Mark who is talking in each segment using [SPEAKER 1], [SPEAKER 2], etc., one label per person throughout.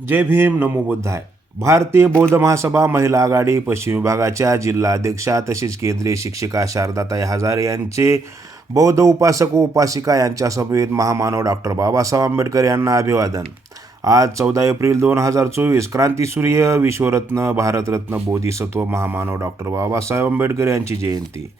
[SPEAKER 1] जय भीम नमो बुद्धाय. भारतीय बौद्ध महासभा महिला आघाडी पश्चिम विभागाच्या जिल्हाध्यक्षा तसेच केंद्रीय शिक्षिका शारदाताई हजारे यांचे बौद्ध उपासक व उपासिका यांच्या समवेत महामानव डॉक्टर बाबासाहेब आंबेडकर यांना अभिवादन. आज चौदा एप्रिल दोन हजार चोवीस क्रांतीसूर्य विश्वरत्न भारतरत्न बोधिसत्व महामानव डॉक्टर बाबासाहेब आंबेडकर यांची जयंती.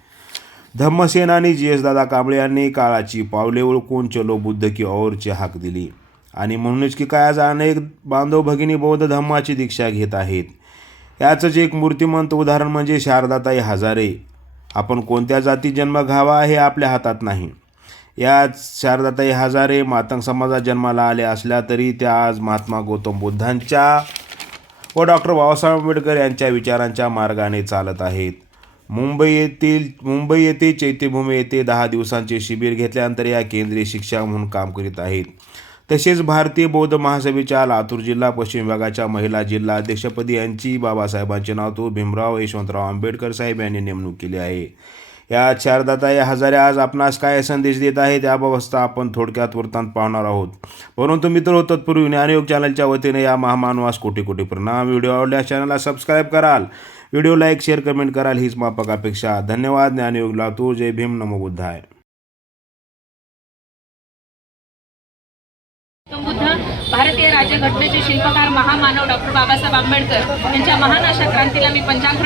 [SPEAKER 1] धम्मसेनानी जी एस दादा कांबळे यांनी काळाची पावले ओळखून चलो बुद्ध की औरची हाक दिली. आणि म्हणूनच की काय आज अनेक बांधव भगिनी बौद्ध धम्माची दीक्षा घेत आहेत. याचंच एक मूर्तिमंत उदाहरण म्हणजे शारदाताई हजारे. आपण कोणत्या जाती जन्म घ्यावा हे आपल्या हातात नाही. याच शारदाताई हजारे मातंग समाजात जन्माला आल्या असल्या तरी त्या आज महात्मा गौतम बुद्धांच्या व डॉक्टर बाबासाहेब आंबेडकर यांच्या विचारांच्या मार्गाने चालत आहेत. मुंबई येथील मुंबई येथे चैत्यभूमी येथे दहा दिवसांचे शिबिर घेतल्यानंतर या केंद्रीय शिक्षक म्हणून काम करीत आहेत. तसेच भारतीय बौद्ध महासभेच्या लातूर जिल्हा पश्चिम विभागाच्या महिला जिल्हा अध्यक्षपदी यांची बाबासाहेबांचे नाव तो भीमराव यशवंतराव आंबेडकर साहेब यांनी नेमणूक केली आहे. या चारदाताई हजारे आज आपणास काय संदेश देत आहे त्याबाबत आपण थोडक्यात वृत्तांत पाहणार आहोत. परंतु मित्र हो, तत्पूर्वी ज्ञानयोग चॅनलच्या वतीने या महामानवास कोटी कोटी प्रणाम. व्हिडिओ आवडल्यास चॅनलला सबस्क्राईब कराल. व्हिडिओ लाईक शेअर कमेंट कराल हीच मापक अपेक्षा. धन्यवाद. ज्ञानयोग लातूर. जय भीम. नमो बुद्धाय.
[SPEAKER 2] गौतमबुद्ध भारतीय राज्यघटनेचे शिल्पकार महामानव डॉक्टर बाबासाहेब आंबेडकर यांच्या महान अशा क्रांतीला मी पंचांग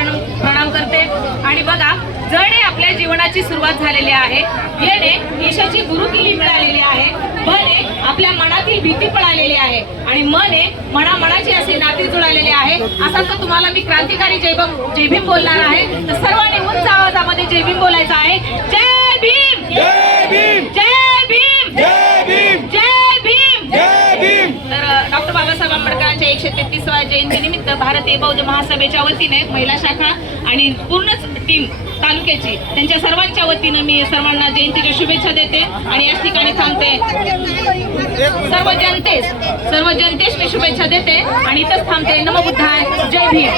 [SPEAKER 2] प्रणाम करते. आणि बघा जडे आपल्या जीवनाची सुरुवात झालेली आहे. येणे यशाची गुरुकिली मिळालेली आहे. बने आपल्या मनातील भीती पळालेली आहे. आणि मने मना मनाची असे नाती जुळालेले आहे. असा तर तुम्हाला मी क्रांतिकारी जयभम जय भीम बोलणार आहे. तर सर्वांनी उंच आवाजामध्ये जय भीम बोलायचं आहे. जय भीम
[SPEAKER 3] जय भीम
[SPEAKER 2] जय भीम
[SPEAKER 3] जय भीम
[SPEAKER 2] जय भीम
[SPEAKER 3] जय भीम
[SPEAKER 2] तर डॉक्टर बाबासाहेब आंबेडकरांच्या एकशे तेहतीसव्या जयंतीनिमित्त भारतीय बौद्ध महासभेच्या वतीने महिला शाखा आणि पूर्णच टीम तालुक्याची त्यांच्या सर्वांच्या वतीनं मी सर्वांना जयंतीच्या शुभेच्छा देते आणि याच ठिकाणी थांबते. सर्व जनतेस सर्व जनतेस मी शुभेच्छा देते आणि इथंच थांबते. नमबुद्धाय. जय भीम.